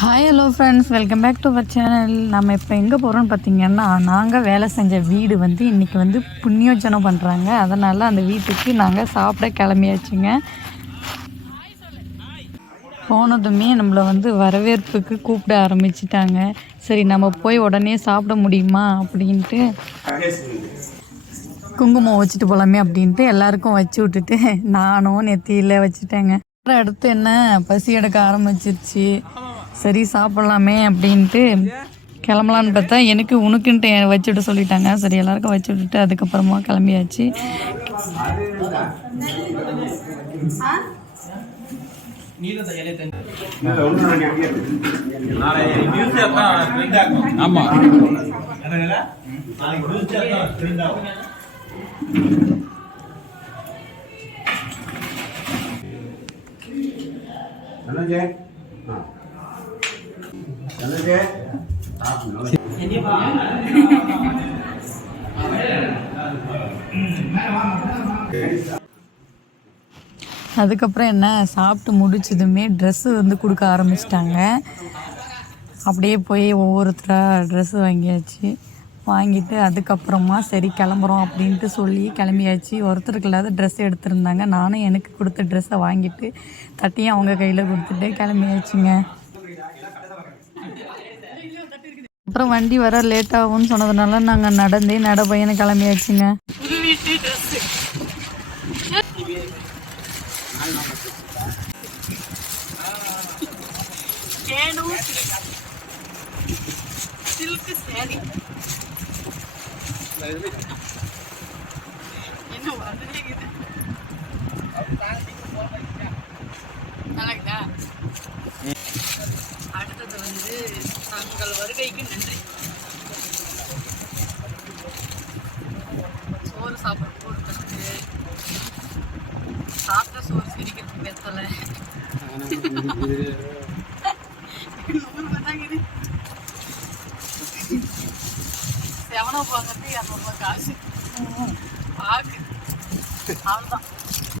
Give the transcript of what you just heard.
Hi hello friends welcome back to our channel நம்ம இப்போ எங்கே போகிறோம்னு பார்த்தீங்கன்னா நாங்கள் வேலை செஞ்ச வீடு வந்து இன்றைக்கி வந்து புண்ணியோஜனம் பண்ணுறாங்க அதனால் அந்த வீட்டுக்கு நாங்கள் சாப்பிட கிளம்பியாச்சுங்க. போனதுமே நம்மளை வந்து வரவேற்புக்கு கூப்பிட ஆரம்பிச்சிட்டாங்க. சரி நம்ம போய் உடனே சாப்பிட முடியுமா அப்படின்ட்டு. குங்குமம் வச்சுட்டு போகலாமே அப்படின்ட்டு எல்லாருக்கும் வச்சு விட்டுட்டு நானும் நெத்தியில் வச்சுட்டேங்க. அடுத்து என்ன? பசி எடுக்க ஆரம்பிச்சிருச்சு. சரி சாப்பிட்லாமே அப்படின்ட்டு கிளம்பலான்னு பார்த்தா எனக்கு உனக்குன்ட்டு வச்சு விட சொல்லிட்டாங்க. சரி எல்லாருக்கும் வச்சு விட்டுட்டு அதுக்கப்புறமா கிளம்பியாச்சு. ஆமா. ஆ. அதுக்கப்புறம் என்ன சாப்பிட்டு முடிச்சதுமே ட்ரெஸ்ஸு வந்து கொடுக்க ஆரம்பிச்சிட்டாங்க. அப்படியே போய் ஒவ்வொருத்தராக ட்ரெஸ்ஸு வாங்கியாச்சு. வாங்கிட்டு அதுக்கப்புறமா சரி கிளம்புறோம் அப்படின்ட்டு சொல்லி கிளம்பியாச்சு. ஒருத்தருக்கு இல்லாத ட்ரெஸ் எடுத்திருந்தாங்க. நானும் எனக்கு கொடுத்த ட்ரெஸ்ஸை வாங்கிட்டு தட்டியும் அவங்க கையில் கொடுத்துட்டு கிளம்பியாச்சுங்க. அப்புறம் வண்டி வர லேட் ஆகும்னு சொன்னதுனால நாங்கள் நடந்தே நட பையனை கிளம்பியாச்சுங்க. அடுத்தது வந்து தங்கள் வருகைக்கு நன்றி. சோறு சாப்பிட போட்டுருக்கு சாப்பிட்ட சோறு சிரிக்கிறதுக்கு வெத்தலை நூறு பார்க்கறது இரநூறுபா காசு. பாக்கு. அவ்வளோதான்